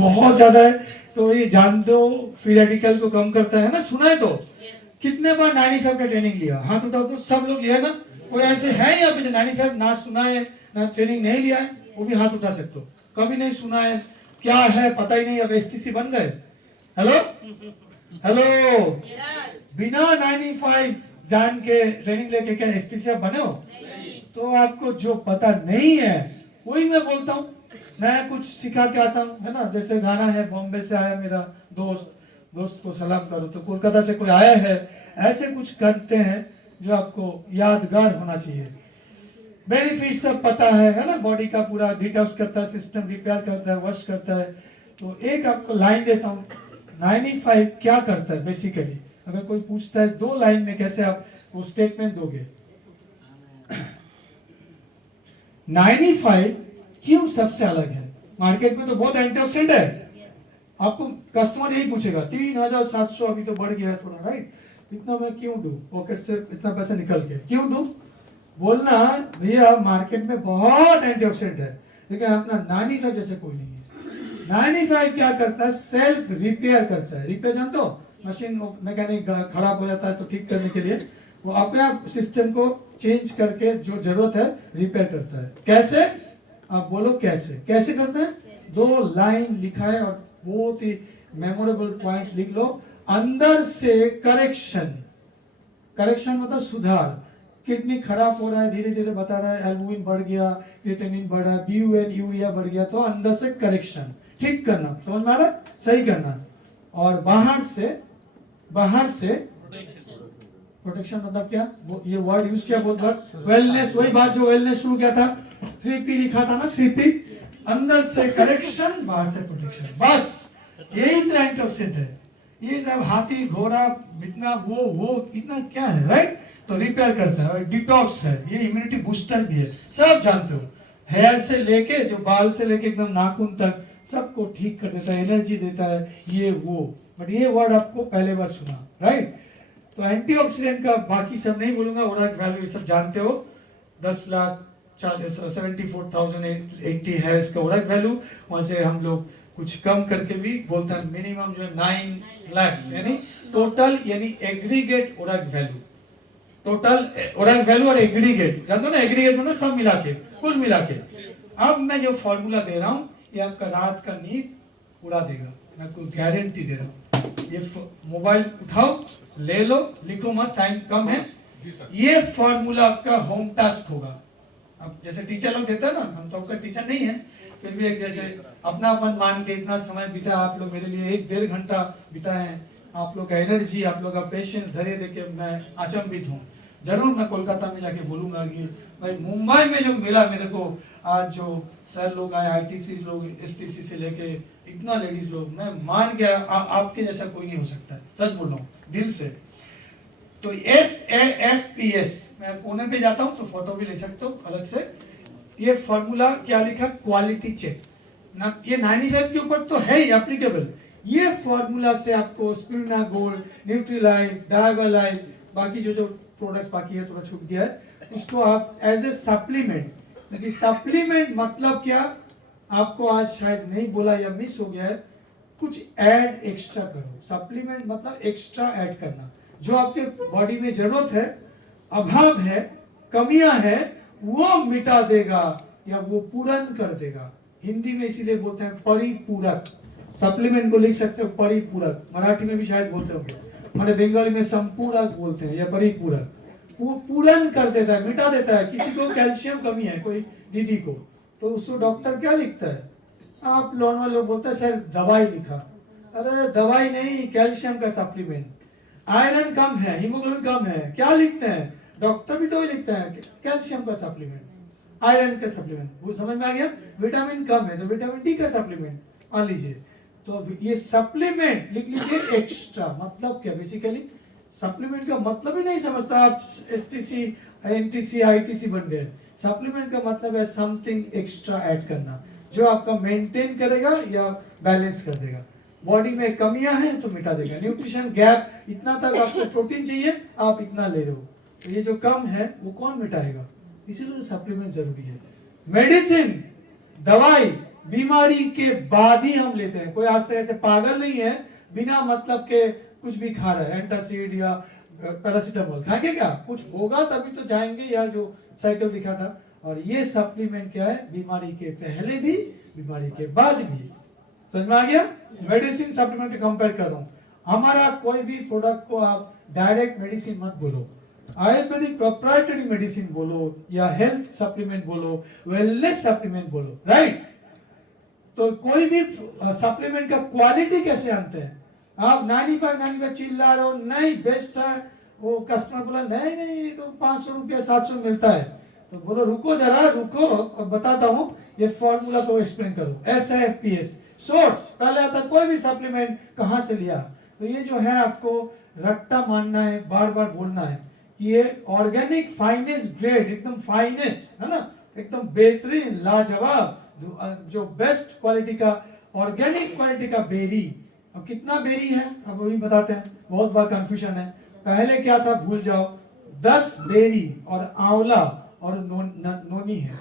बहुत ज्यादा है, तो ये जान दो फ्री रेडिकल को कम करता है ना, सुना है तो? कितने बार 95 का ट्रेनिंग लिया? हाथ उठाओ तो। सब लोग लिया ना? कोई ऐसे है यहाँ पे जो 95 ना सुना है, ना ट्रेनिंग नहीं लिया है? वो भी हाथ उठा सकते हो। कभी नहीं सुना है, क्या है पता ही नहीं, अब एसटीसी बन गए। हेलो हेलो, बिना 95 जान के ट्रेनिंग लेके क्या एसटीसी आप बने हो? तो आपको जो पता नहीं है वही मैं बोलता हूँ, मैं कुछ सिखा के आता हूँ, है ना। जैसे गाना है, बॉम्बे से आया मेरा दोस्त को सलाम करो, तो कोलकाता से कोई आया है, ऐसे कुछ करते हैं जो आपको यादगार होना चाहिए। बेनिफिट सब पता है ना, बॉडी का पूरा डिटॉक्स करता है, सिस्टम रिपेयर करता है, वॉश करता है। तो एक आपको लाइन देता हूँ, 95 क्या करता है बेसिकली। अगर कोई पूछता है 2 लाइन में कैसे आप वो स्टेटमेंट दोगे? 95 क्यों सबसे अलग है? मार्केट में तो बहुत एंटीऑक्सीडेंट है, आपको कस्टमर यही पूछेगा 3700 अभी तो बढ़ गया है थोड़ा, राइट? इतना मैं क्यों दूं? पॉकेट से इतना पैसा निकल के क्यों दूं? बोलना भैया मार्केट में बहुत एंटीऑक्सीडेंट है, लेकिन अपना 95 जैसे कोई नहीं है। 95 क्या करता है? सेल्फ रिपेयर करता है। रिपेयर जानते हो? मशीन मैकेनिक खराब हो जाता है तो ठीक करने के लिए वो अपने आप सिस्टम को चेंज करके जो जरूरत है रिपेयर करता है। कैसे? आप बोलो कैसे? कैसे करते हैं? 2 लाइन लिखा है और बहुत ही मेमोरेबल पॉइंट लिख लो। अंदर से करेक्शन, करेक्शन मतलब सुधार। किडनी खराब हो रहा है, धीरे धीरे बता रहा है, एल्बुमिन बढ़ गया, क्रिएटिनिन बढ़ रहा है, BUN यूरिया बढ़ गया, तो अंदर से करेक्शन, ठीक करना, समझ में आ रहा है? सही करना। और बाहर से प्रोटेक्शन मतलब क्या? वो ये वर्ड यूज किया बहुत बार, वेलनेस। वही बात जो वेलनेस शुरू किया था, 3P लिखा था ना, 3P। अंदर से करेक्शन, बाहर से प्रोटेक्शन, बस यही तो एंटीऑक्सीडेंट है। ये सब हाथी घोड़ा इतना वो इतना क्या है, राइट? तो रिपेयर करता है, डिटॉक्स है, ये इम्यूनिटी बूस्टर भी है, सब जानते हो। हेयर से लेके जो बाल से लेके एकदम नाखून तक सबको ठीक कर देता है, एनर्जी देता है, ये वो। बट ये वर्ड आपको पहले बार सुना, राइट? तो एंटीऑक्सीडेंट का बाकी सब नहीं बोलूंगा, ओराक वैल्यू ये सब जानते हो, 10,74,080 है इसका ओराक वैल्यू। वहां से हम लोग कुछ कम करके भी बोलते हैं, मिनिमम जो है 9 लाख, यानी टोटल, यानी एग्रीगेट ओराक वैल्यू। टोटल ओराक वैल्यू और एग्रीगेट, जानते हो ना? एग्रीगेट मतलब सब मिला के, कुल मिला के। अब मैं जो फॉर्मूला दे रहा हूं ये आपका रात का नींद उड़ा देगा, मैं कोई गारंटी दे रहा हूं। ये मोबाइल उठाओ, ले लो, लिखो मत, टाइम कम है। ये फॉर्मूला आपका होम टास्क होगा। अब जैसे टीचर लोग देते हैं ना, हम तो आपका टीचर नहीं है, फिर भी एक जैसे अपनापन मान के इतना समय बिता आप लोग मेरे लिए, 1-1.5 घंटा बिताए हैं। आप लोग का एनर्जी, आप लोग का पेशेंस, धैर्य देके मैं अचंभित हूँ। जरूर मैं कोलकाता में जाके बोलूंगा कि भाई मुंबई में जो मिला मेरे को, आज जो सर लोग आए, ITC लोग, STC से लेके इतना लेडीज लोग, मैं मान गया आपके जैसा कोई नहीं हो सकता है, सच बोल रहा हूँ दिल से। तो SAFPS, मैं कोने पे जाता हूँ तो फोटो भी ले सकते हो अलग से। ये फॉर्मूला क्या लिखा? क्वालिटी चेक ना, ये 95 के ऊपर तो है ही एप्लीकेबल। ये फॉर्मूला से आपको स्पिरुलिना गोल्ड, न्यूट्रीलाइफ, डायबलाइफ, बाकी जो प्रोडक्ट्स बाकी है थोड़ा छूट गया है, उसको आप एज ए सप्लीमेंट, क्योंकि सप्लीमेंट मतलब क्या, आपको आज शायद नहीं बोला या मिस हो गया है, कुछ ऐड एक्स्ट्रा करो। सप्लीमेंट मतलब एक्स्ट्रा ऐड करना, जो आपके बॉडी में जरूरत है, अभाव है, कमियां है, वो मिटा देगा या वो पूर्ण कर देगा। हिंदी में इसीलिए बोलते हैं परिपूरक। सप्लीमेंट को लिख सकते हो परिपूरक, मराठी में भी शायद बोलते होंगे, हमारे बंगाली में संपूरक बोलते हैं या परिपूरक। वो पूर्ण कर देता है, मिटा देता है। किसी को कैल्शियम कमी है, कोई दीदी को, तो उसको डॉक्टर क्या लिखता है? आप नॉर्मल लोग बोलते हैं सर दवाई लिखा, अरे दवाई नहीं, कैल्शियम का सप्लीमेंट। आयरन कम है, हीमोग्लोबिन कम है, क्या लिखते हैं? डॉक्टर भी तो ही लिखते हैं कैल्शियम का सप्लीमेंट, आयरन का सप्लीमेंट। वो समझ में आ गया? विटामिन कम है तो विटामिन D का सप्लीमेंट मान लीजिए। तो ये सप्लीमेंट लिख लीजिए एक्स्ट्रा। मतलब क्या? बेसिकली सप्लीमेंट का मतलब ही नहीं समझता आप, STC, NTC, ITC बन गए। सप्लीमेंट का मतलब है समथिंग एक्स्ट्रा ऐड करना, जो आपका मेंटेन करेगा या बैलेंस कर देगा। बॉडी में कमियां हैं तो मिटा देगा। न्यूट्रिशन गैप, इतना तक आपको प्रोटीन चाहिए, आप इतना ले रहे हो, तो ये जो कम है वो कौन मिटाएगा? इसीलिए सप्लीमेंट जरूरी है। मेडिसिन, दवाई बीमारी के बाद ही हम लेते हैं। कोई आज तक ऐसे पागल नहीं है बिना मतलब के कुछ भी खा रहा है, एंटासिड या पैरासीटामोल खाएंगे क्या? कुछ होगा तभी तो जाएंगे यार, जो साइकिल दिखा था। और ये सप्लीमेंट क्या है, बीमारी के पहले भी बीमारी के बाद भी। समझ में आ गया? मेडिसिन सप्लीमेंट के कंपेयर कर रहा हूं। हमारा कोई भी प्रोडक्ट को आप डायरेक्ट मेडिसिन मत बोलो, आयुर्वेदिक प्रोप्राइटरी मेडिसिन बोलो या हेल्थ सप्लीमेंट बोलो, वेलनेस सप्लीमेंट बोलो, राइट? तो कोई भी सप्लीमेंट का क्वालिटी कैसे आनते हैं? आप 95 चिल्ला रहे हो, नहीं बेस्ट है, वो कस्टमर बोला नहीं नहीं तो 500 रुपया 700 मिलता है, तो बोलो रुको जरा रुको, अब बताता हूँ, ये फॉर्मूला को एक्सप्लेन करो। SIFPS सोर्स पहले आता, कोई भी सप्लीमेंट कहाँ से लिया, तो ये जो है आपको रट्टा मानना है, बार बार बोलना है कि ये ऑर्गेनिक फाइनेस्ट ग्रेड, एकदम फाइनेस्ट है ना, एकदम बेहतरीन लाजवाब, जो बेस्ट क्वालिटी का ऑर्गेनिक क्वालिटी का बेरी। अब कितना बेरी है अब वही बताते हैं, बहुत बार कंफ्यूजन है। पहले क्या था भूल जाओ, 10 बेरी और आंवला और नोनी है,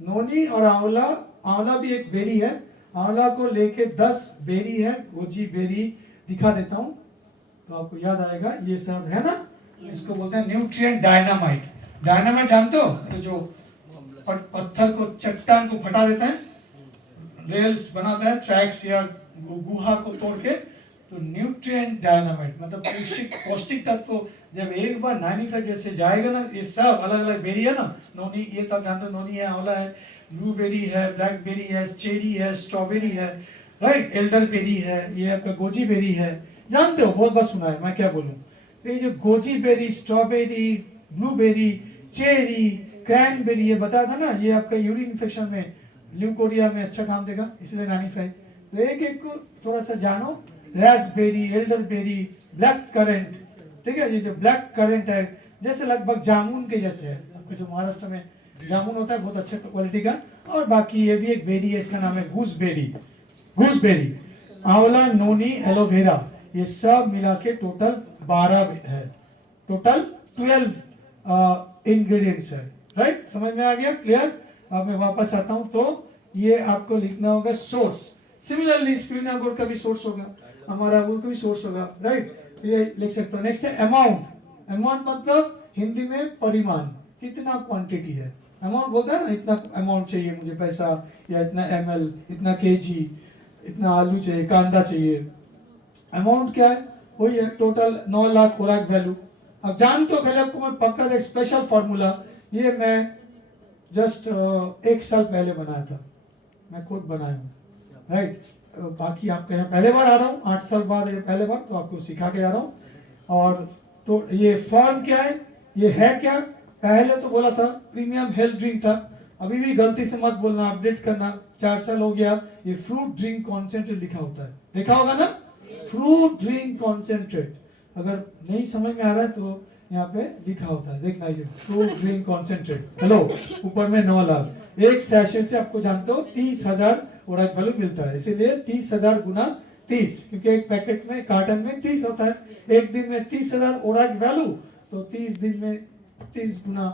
नोनी और आंवला, आंवला भी एक बेरी है, आंवला को लेके 10 बेरी है, गोजी बेरी दिखा देता हूं तो आपको याद आएगा, ये सब है ना, इसको बोलते हैं न्यूट्रिएंट डायनामाइट। डायनामाइट जानते हो, तो जो पत्थर को, चट्टान को फटा देता है, रेल्स बनाता है, ट्रैक्स या गुहा को तोड़ के, तो न्यूट्रिएंट डायनामाइट मतलब पौष्टिक तत्व जब एक बार 95 जैसे जाएगा ना, ये सब अलग अलग बेरी है ना, नोनी ये तब जानते हो, नोनी है, आंवला है, ब्लूबेरी है, ब्लैकबेरी है, चेरी है, स्ट्रॉबेरी है, राइट, एल्डर बेरी है, ये आपका गोजी बेरी है, जानते हो, बहुत बार सुना है, मैं क्या बोलूं। तो ये जो goji berry, strawberry, blueberry, cherry, cranberry, ये बताया था ना, ये आपका यूरिन इन्फेक्शन में, ल्यूकोरिया में अच्छा काम देगा, इसलिए 95। तो एक एक को थोड़ा सा जानो, रास्पबेरी, एल्डरबेरी, ब्लैक करंट, ठीक है, ये जो ब्लैक करंट है जैसे लगभग जामुन के जैसे है, आपको जो महाराष्ट्र में जामुन होता है बहुत अच्छे क्वालिटी का। और बाकी ये भी एक बेरी है, इसका नाम है गूसबेरी, गूसबेरी, आंवला, नोनी, एलोवेरा, ये सब मिला के टोटल 12 है, टोटल 12 इंग्रेडिएंट्स है, राइट? समझ में आ गया? क्लियर? अब मैं वापस आता हूं, तो ये आपको लिखना होगा सोर्स। सिमिलरली स्पिरुलिना गुड़ का भी सोर्स होगा, हमारा गुड़ का भी सोर्स होगा, राइट? ये लिख सकते हो। नेक्स्ट है अमाउंट। अमाउंट मतलब हिंदी में परिमाण, कितना क्वांटिटी है, अमाउंट बोलता है ना, इतना अमाउंट चाहिए मुझे पैसा, या इतना ml, इतना kg, इतना आलू चाहिए, कांदा चाहिए। अमाउंट क्या है? वही है टोटल 9 लाख खुराक वैल्यू। अब जानते हो, पहले आपको मैं पक्का एक स्पेशल फॉर्मूला, ये मैं जस्ट 1 साल पहले बनाया था, मैं खुद बनाया हूँ, राइट? बाकी आपके यहाँ पहले बार आ रहा हूँ, 8 साल बाद ये पहले बार, तो आपको सिखा के आ रहा हूँ। और तो ये फॉर्म क्या है, ये है क्या? पहले तो बोला था प्रीमियम हेल्थ ड्रिंक था, अभी भी गलती से मत बोलना, अपडेट करना, 4 साल हो गया, ये फ्रूट ड्रिंक कॉन्सेंट्रेट लिखा होता है, देखा होगा ना, फ्रूट ड्रिंक कॉन्सेंट्रेट। अगर नहीं समझ में आ रहा है तो यहाँ पे लिखा होता है, देखना ये फ्रूट ड्रिंक कॉन्सेंट्रेट, हेलो, ऊपर में 9 लाख। एक सैशे से आपको जानते हो 30,000 ओराक वैल्यू मिलता है, इसीलिए 30,000 गुना 30, क्योंकि एक पैकेट में, कार्टन में 30 होता है, एक दिन में 30,000 ओराक वैल्यू, तो 30 दिन में 30 गुना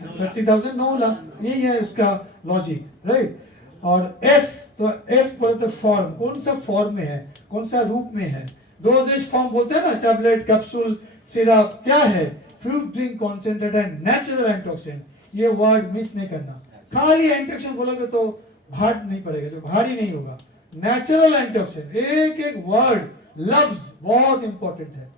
30,000, 9 लाख, यही है इसका लॉजिक, राइट? और F, तो F बोलते फॉर्म, कौन सा फॉर्म में है, कौन सा रूप में है, डोजेज फॉर्म बोलते हैं ना, टैबलेट, कैप्सूल, सिरप, क्या है? Fruit drink concentrate and natural antitoxin, ये वर्ड मिस नहीं करना। खाली एंटोक्सिन बोलोगे तो भार नहीं पड़ेगा, जो भारी नहीं होगा। नेचुरल एंटोक्सिन, एक एक वर्ड, लफ्ज बहुत इंपॉर्टेंट है।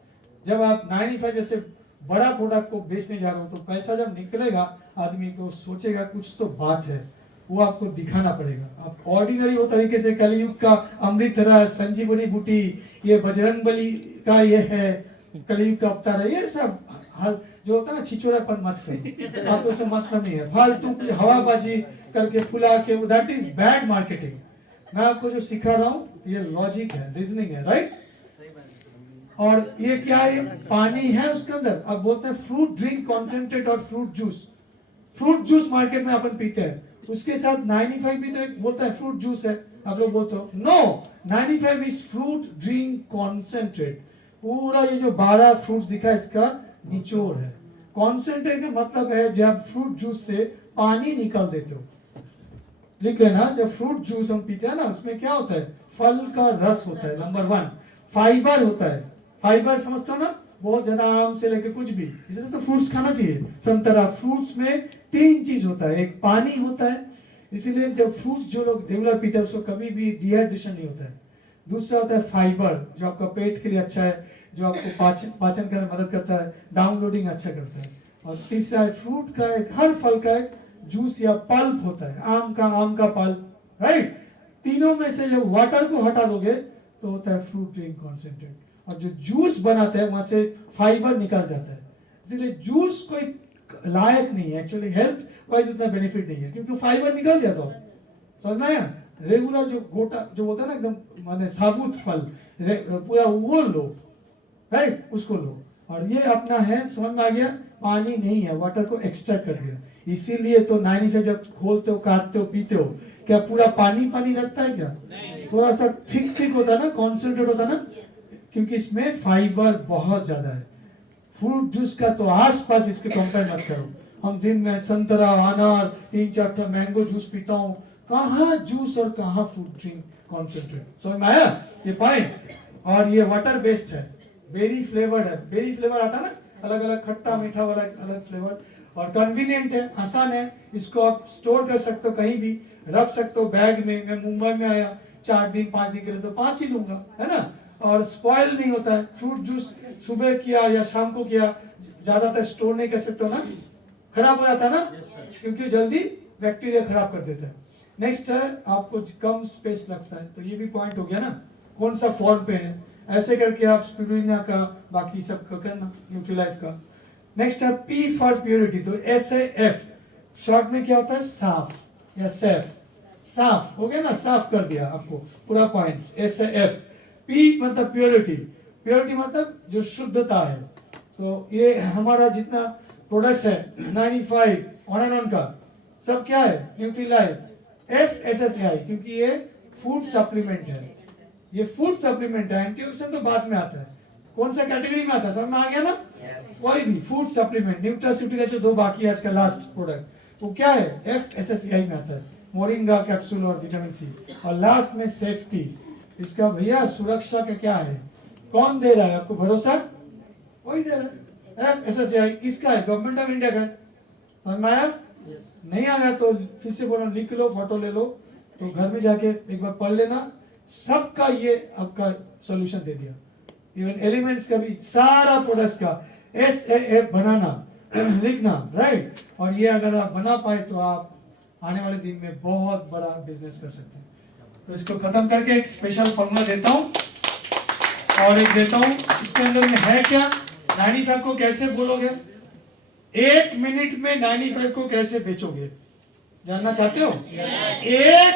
जब आप 95 जैसे बड़ा प्रोडक्ट को बेचने जा रहे हो, तो पैसा जब निकलेगा आदमी को सोचेगा कुछ तो बात है, वो आपको दिखाना पड़ेगा। आप ऑर्डिनरी वो तरीके से कलयुग का अमृत रस, संजीवनी बूटी, ये बजरंगबली का ये है, कलयुग का अवतार है, ये सब जो होता है ना, छिचोरापन मत करो, आपको से मतलब नहीं है, फालतू की हवाबाजी करके फुला के, दैट इज बैड मार्केटिंग। मैं आपको जो सिखा रहा हूँ ये लॉजिक है, रीजनिंग है, राइट? और ये क्या है? पानी है उसके अंदर। अब बोलते हैं फ्रूट ड्रिंक कॉन्सेंट्रेट और fruit juice. Fruit juice market में अपन पीते हैं, उसके साथ 95 भी तो एक बोलता है फ्रूट जूस है, आप लोग बोलते हो no, 95 is fruit drink concentrate. पूरा ये जो 12 फ्रूट्स दिखा है, इसका निचोड़ है। कॉन्सेंट्रेट का मतलब है जब फ्रूट जूस से पानी निकाल देते हो, लिख लेना, जब फ्रूट जूस हम पीते हैं ना, उसमें क्या होता है, फल का रस होता है, नंबर 1। फाइबर होता है, फाइबर समझते हो ना, बहुत ज्यादा आम से लेके कुछ भी, इसलिए तो फ्रूट्स खाना चाहिए। संतरा, फ्रूट्स में 3 चीज होता है, एक पानी होता है, इसीलिए जब फ्रूट्स जो लोग रेगुलर पीते हैं उसको कभी भी डिहाइड्रेशन नहीं होता है। दूसरा होता है फाइबर, जो आपका पेट के लिए अच्छा है, जो आपको पाचन करने में मदद करता है, डाउनलोडिंग अच्छा करता है। और तीसरा है फ्रूट का एक, हर फल का एक जूस या पल्प होता है, आम का पल्प, राइट। तीनों में से जब वाटर को हटा दोगे तो होता है फ्रूट ड्रिंक कॉन्सेंट्रेट, और जो जूस बनाते हैं वहां से फाइबर निकल जाता है। इसलिए जूस कोई लायक नहीं है एक्चुअली, हेल्थ वाइज उतना बेनिफिट नहीं है, क्योंकि फाइबर निकल जाता है, समझ में आया। रेगुलर जो गोटा जो होता है ना, एकदम माने साबुत फल पूरा वो लो, राइट, उसको लो। और ये अपना है, समझ में आ गया, पानी नहीं है, वाटर को एक्सट्रैक्ट कर दिया। इसीलिए तो 95 जब खोलते हो, काटते हो, पीते हो, क्या पूरा पानी पानी लगता है क्या? थोड़ा सा ठीक होता है ना, कॉन्सेंट्रेट होता है ना, क्योंकि इसमें फाइबर बहुत ज्यादा है। फ्रूट जूस का तो आसपास इसके कंपेयर मत करो। हम दिन में संतरा, अनार, 3-4 मैंगो जूस पीता हूँ, कहाँ जूस और कहाँ फ्रूट ड्रिंक कॉन्सेंट्रेट, समझ में आया ये पॉइंट। और ये वाटर बेस्ड है, बेरी फ्लेवर्ड है, बेरी फ्लेवर आता है ना, अलग अलग खट्टा मीठा वाला अलग फ्लेवर, और कन्वीनियंट है, आसान है, इसको आप स्टोर कर सकते हो, कहीं भी रख सकते हो बैग में। मैं मुंबई में आया 4 दिन 5 दिन के लिए तो 5 ही लूंगा, है ना, और स्पॉइल नहीं होता है। फ्रूट जूस सुबह किया या शाम को किया, ज्यादातर स्टोर नहीं कर सकते हो ना, खराब हो जाता है ना, क्योंकि जल्दी बैक्टीरिया खराब कर देता है। नेक्स्ट है, आपको कम स्पेस लगता है, तो ये भी पॉइंट हो गया ना, कौन सा फॉर्म पे है, ऐसे करके आप स्पिरुलिना का, बाकी सब का करना, न्यूट्रीलाइफ का। नेक्स्ट है पी फॉर प्योरिटी, तो SAF शॉर्ट में क्या होता है, साफ या सेफ, साफ हो गया ना, साफ कर दिया आपको पूरा पॉइंट्स। SAF, पी मतलब प्योरिटी, प्योरिटी मतलब जो शुद्धता है। तो ये हमारा जितना प्रोडक्ट्स है 95 ऑन का सब क्या है, न्यूट्रीलाइफ, FSSAI, क्योंकि ये फूड सप्लीमेंट है, ये फूड सप्लीमेंट है, एंटीऑक्सीडेंट तो बाद में आता है। कौन सा कैटेगरी में आता है, समझ में आ गया ना, कोई भी फूड सप्लीमेंट, न्यूट्रास्यूटिकल 2 बाकी आज का लास्ट प्रोडक्ट, वो क्या है, FSSAI में आता है, मोरिंगा कैप्सूल और विटामिन सी। और लास्ट में सेफ्टी, इसका भैया सुरक्षा का क्या है, कौन दे रहा है आपको भरोसा, वही दे रहा है। FSSAI किसका है, गवर्नमेंट ऑफ इंडिया का, समझ में आया। नहीं आ गया तो फिर से बोलो, लिख लो, फोटो ले लो, तो घर में जाके एक बार पढ़ लेना, सबका ये आपका सॉल्यूशन दे दिया, इवन एलिमेंट्स का भी, सारा प्रोडक्ट्स का SAF बनाना लिखना, राइट। और ये अगर आप बना पाए तो आप आने वाले दिन में बहुत बड़ा बिजनेस कर सकते हैं। तो इसको खत्म करके एक स्पेशल फॉर्मूला देता हूँ, और एक देता हूँ, इसके अंदर में है क्या, 95 को कैसे बोलोगे, 1 मिनट में 95 को कैसे बेचोगे, जानना चाहते हो? एक